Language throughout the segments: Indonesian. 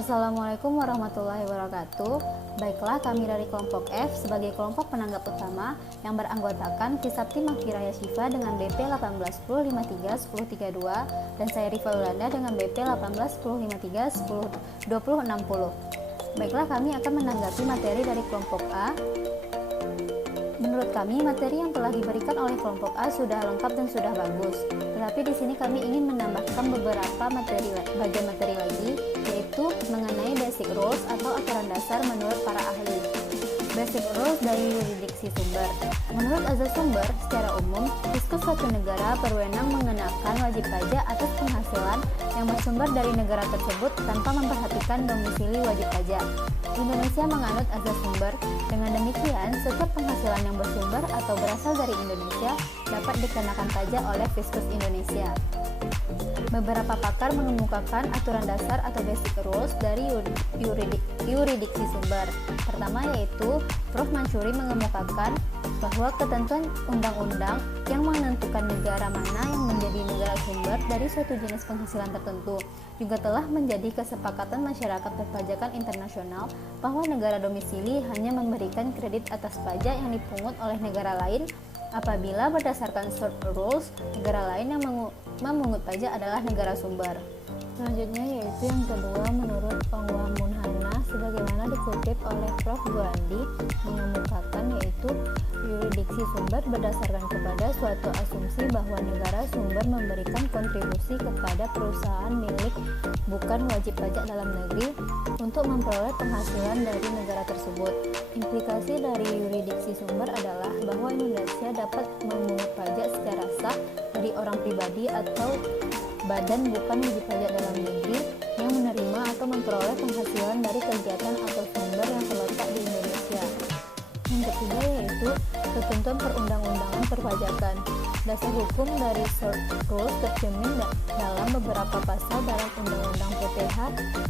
Assalamualaikum warahmatullahi wabarakatuh. Baiklah, kami dari kelompok F sebagai kelompok penanggap utama yang beranggotakan Kisapti Mahfiraya Syifa dengan BP 1810531032 dan saya Rifa Yolanda dengan BP 181053102060. Baiklah, kami akan menanggapi materi dari kelompok A. Menurut kami, materi yang telah diberikan oleh kelompok A sudah lengkap dan sudah bagus. Tetapi di sini kami ingin menambahkan beberapa bagian materi lagi, yaitu mengenai basic rules atau aturan dasar menurut para ahli. Basic rules dari yurisdiksi sumber. Menurut azas sumber, secara umum, fiskus suatu negara berwenang mengenakan wajib pajak atas penghasilan yang bersumber dari negara tersebut tanpa memperhatikan domisili wajib pajak. Indonesia menganut azas sumber. Dengan demikian, setiap penghasilan yang bersumber atau berasal dari Indonesia dapat dikenakan pajak oleh fiskus Indonesia. Beberapa pakar mengemukakan aturan dasar atau basic rules dari yurisdiksi sumber. Pertama yaitu Prof. Mansuri mengemukakan bahwa ketentuan undang-undang yang menentukan negara mana yang menjadi negara sumber dari suatu jenis penghasilan tertentu juga telah menjadi kesepakatan masyarakat perpajakan internasional bahwa negara domisili hanya memberikan kredit atas pajak yang dipungut oleh negara lain apabila berdasarkan short rules negara lain yang memungut pajak adalah negara sumber. Selanjutnya yaitu yang kedua, menurut Pengwah Munhana sebagaimana dikutip oleh Prof. Guandi mengemukakan yaitu yurisdiksi sumber berdasarkan kepada suatu asumsi bahwa negara sumber memberikan kontribusi kepada perusahaan milik bukan wajib pajak dalam negeri untuk memperoleh penghasilan dari negara tersebut. Implikasi dari yurisdiksi sumber adalah bahwa Indonesia dapat memungut pajak secara sah dari orang pribadi atau badan bukan wajib pajak dalam negeri yang menerima atau memperoleh penghasilan dari kegiatan atau sumber yang terletak di Indonesia. Yang ketiga yaitu ketentuan perundang-undangan perpajakan. Dasar hukum dari short rules tercermin dalam beberapa pasal dalam Undang-Undang PPH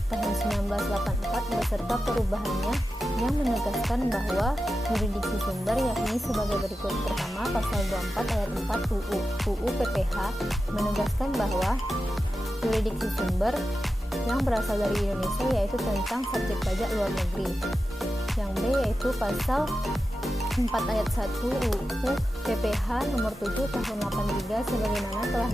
tahun 1984 beserta perubahannya yang menegaskan bahwa yurisdiksi sumber yakni sebagai berikut. Pertama, pasal 24 ayat 4 UU PPH menegaskan bahwa yurisdiksi sumber yang berasal dari Indonesia yaitu tentang subjek pajak luar negeri. Yang B yaitu pasal 4 ayat 1 UU PPH nomor 7 tahun 83 sebagaimana telah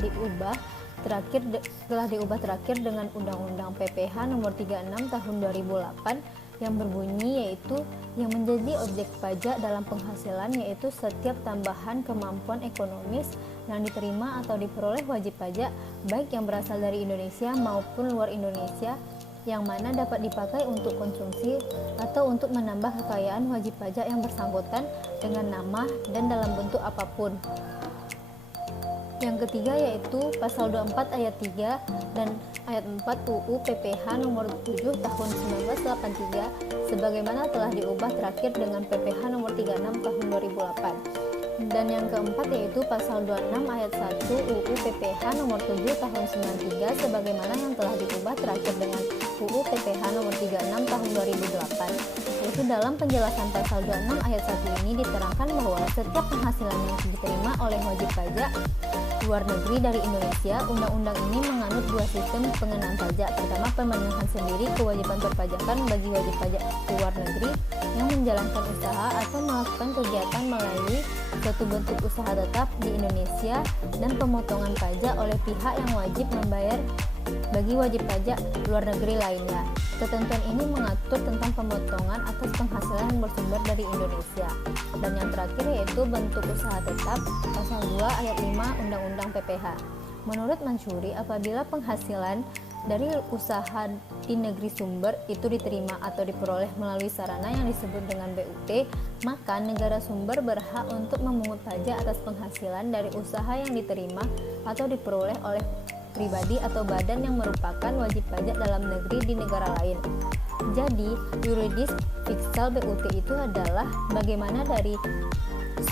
diubah terakhir dengan Undang-Undang PPH nomor 36 tahun 2008 yang berbunyi yaitu yang menjadi objek pajak dalam penghasilan yaitu setiap tambahan kemampuan ekonomis yang diterima atau diperoleh wajib pajak baik yang berasal dari Indonesia maupun luar Indonesia yang mana dapat dipakai untuk konsumsi atau untuk menambah kekayaan wajib pajak yang bersangkutan dengan nama dan dalam bentuk apapun. Yang ketiga yaitu pasal 24 ayat 3 dan ayat 4 UU PPH nomor 7 tahun 1983 sebagaimana telah diubah terakhir dengan PPH nomor 36 tahun 2008. Dan yang keempat yaitu pasal 26 ayat 1 UU PPH nomor 7 tahun 93 sebagaimana yang telah diubah terakhir dengan UU PPH nomor 36 tahun 2008. Yaitu dalam penjelasan pasal 26 ayat 1 ini diterangkan bahwa setiap penghasilan yang diterima oleh wajib pajak luar negeri dari Indonesia, undang-undang ini menganut dua sistem pengenaan pajak. Pertama, pemenuhan sendiri kewajiban perpajakan bagi wajib pajak luar negeri yang menjalankan usaha atau melakukan kegiatan melalui suatu bentuk usaha tetap di Indonesia dan pemotongan pajak oleh pihak yang wajib membayar bagi wajib pajak luar negeri lainnya. Ketentuan ini mengatur tentang pemotongan atas penghasilan yang bersumber dari Indonesia. Dan yang terakhir yaitu bentuk usaha tetap, pasal 2 ayat 5 Undang-Undang PPH. Menurut Mansuri, apabila penghasilan dari usaha di negeri sumber itu diterima atau diperoleh melalui sarana yang disebut dengan BUT, maka negara sumber berhak untuk memungut pajak atas penghasilan dari usaha yang diterima atau diperoleh oleh pribadi atau badan yang merupakan wajib pajak dalam negeri di negara lain. Jadi, yuridis fiskal BUT itu adalah bagaimana dari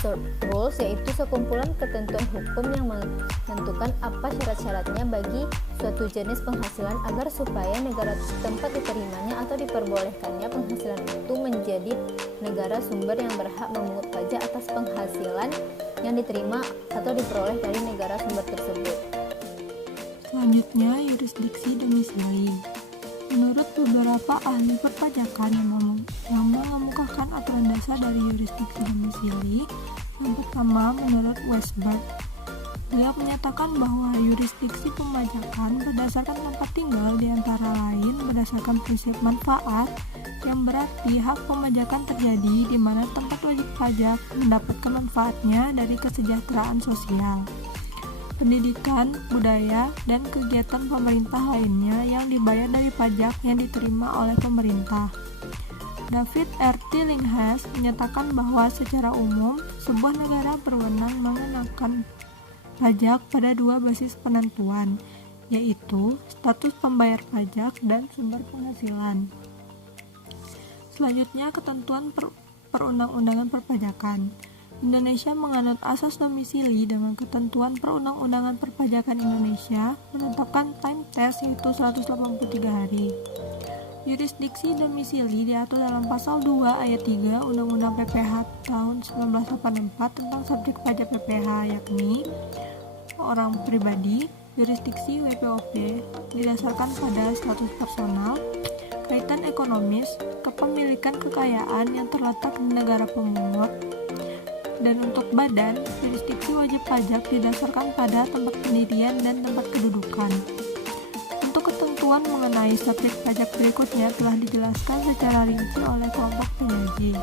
short rules yaitu sekumpulan ketentuan hukum yang menentukan apa syarat-syaratnya bagi suatu jenis penghasilan agar supaya negara tempat diterimanya atau diperbolehkannya penghasilan itu menjadi negara sumber yang berhak memungut pajak atas penghasilan yang diterima atau diperoleh dari negara sumber tersebut. Selanjutnya, yurisdiksi domisili. Menurut beberapa ahli perpajakan yang mengemukakan aturan dasar dari yurisdiksi domisili, yang pertama menurut Westberg, beliau menyatakan bahwa yurisdiksi pemajakan berdasarkan tempat tinggal di antara lain berdasarkan prinsip manfaat, yang berarti hak pemajakan terjadi di mana tempat wajib pajak mendapatkan manfaatnya dari kesejahteraan sosial, pendidikan, budaya, dan kegiatan pemerintah lainnya yang dibayar dari pajak yang diterima oleh pemerintah. David R. Tillinghast menyatakan bahwa secara umum, sebuah negara berwenang mengenakan pajak pada dua basis penentuan, yaitu status pembayar pajak dan sumber penghasilan. Selanjutnya, ketentuan perundang-undangan perpajakan. Indonesia menganut asas domisili dengan ketentuan perundang-undangan perpajakan Indonesia menetapkan time test yaitu 183 hari. Yurisdiksi domisili diatur dalam pasal 2 ayat 3 Undang-Undang PPH tahun 1984 tentang subjek pajak PPH, yakni orang pribadi, yurisdiksi WPOP didasarkan pada status personal, kaitan ekonomis, kepemilikan kekayaan yang terletak di negara pemungut, dan untuk badan, yurisdiksi wajib pajak didasarkan pada tempat pendirian dan tempat kedudukan. Untuk ketentuan mengenai subjek pajak berikutnya telah dijelaskan secara rinci oleh kelompok penyaji.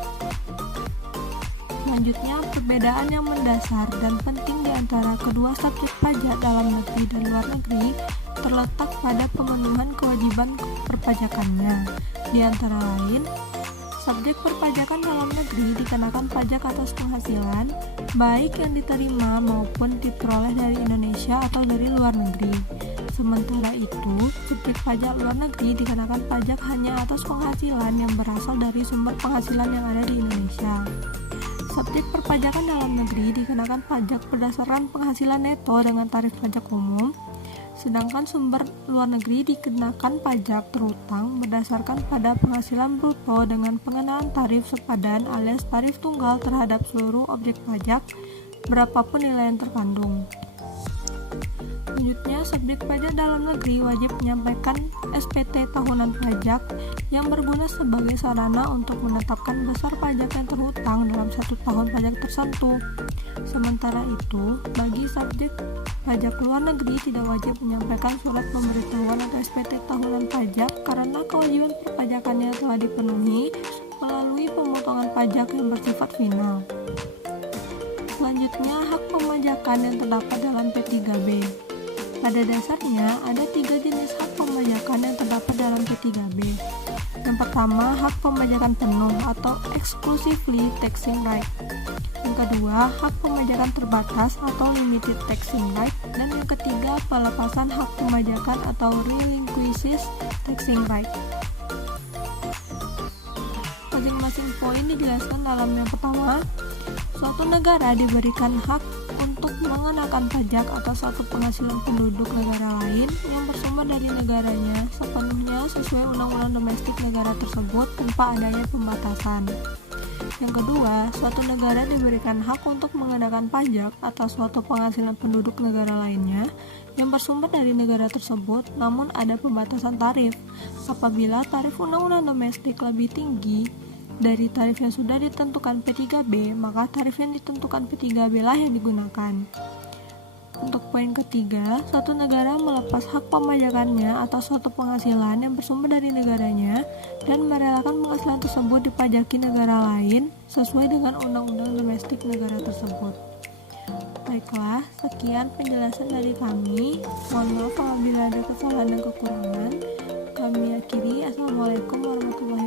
Selanjutnya, perbedaan yang mendasar dan penting di antara kedua subjek pajak dalam negeri dan luar negeri terletak pada pemenuhan kewajiban perpajakannya. Di antara lain, subjek perpajakan dalam negeri dikenakan pajak atas penghasilan, baik yang diterima maupun diperoleh dari Indonesia atau dari luar negeri. Sementara itu, subjek pajak luar negeri dikenakan pajak hanya atas penghasilan yang berasal dari sumber penghasilan yang ada di Indonesia. Subjek perpajakan dalam negeri dikenakan pajak berdasarkan penghasilan neto dengan tarif pajak umum, sedangkan sumber luar negeri dikenakan pajak terutang berdasarkan pada penghasilan bruto dengan pengenaan tarif sepadan alias tarif tunggal terhadap seluruh objek pajak, berapapun nilai yang terkandung. Selanjutnya, subjek pajak dalam negeri wajib menyampaikan SPT tahunan pajak yang berguna sebagai sarana untuk menetapkan besar pajak yang terhutang dalam 1 tahun pajak tertentu. Sementara itu, bagi subjek pajak luar negeri tidak wajib menyampaikan surat pemberitahuan atau SPT tahunan pajak karena kewajiban perpajakannya telah dipenuhi melalui pemotongan pajak yang bersifat final. Selanjutnya, hak pemajakan yang terdapat dalam P3B. Pada dasarnya, ada 3 jenis hak pemajakan yang terdapat dalam P3B. Yang pertama, hak pemajakan penuh atau exclusively taxing right. Yang kedua, hak pemajakan terbatas atau limited taxing right. Dan yang ketiga, pelepasan hak pemajakan atau relinquishes taxing right. Masing-masing poin dijelaskan dalam yang pertama, suatu negara diberikan hak untuk mengenakan pajak atas suatu penghasilan penduduk negara lain yang bersumber dari negaranya sepenuhnya sesuai undang-undang domestik negara tersebut tanpa adanya pembatasan. Yang kedua, suatu negara diberikan hak untuk mengenakan pajak atas suatu penghasilan penduduk negara lainnya yang bersumber dari negara tersebut namun ada pembatasan tarif. Apabila tarif undang-undang domestik lebih tinggi dari tarif yang sudah ditentukan P3B, maka tarif yang ditentukan P3B lah yang digunakan. Untuk poin ketiga, suatu negara melepas hak pemajakannya atas suatu penghasilan yang bersumber dari negaranya dan merelakan penghasilan tersebut dipajaki negara lain sesuai dengan undang-undang domestik negara tersebut. Baiklah, sekian penjelasan dari kami. Mohon maaf apabila ada kesalahan dan kekurangan. Kami akhiri. Assalamualaikum warahmatullahi wabarakatuh.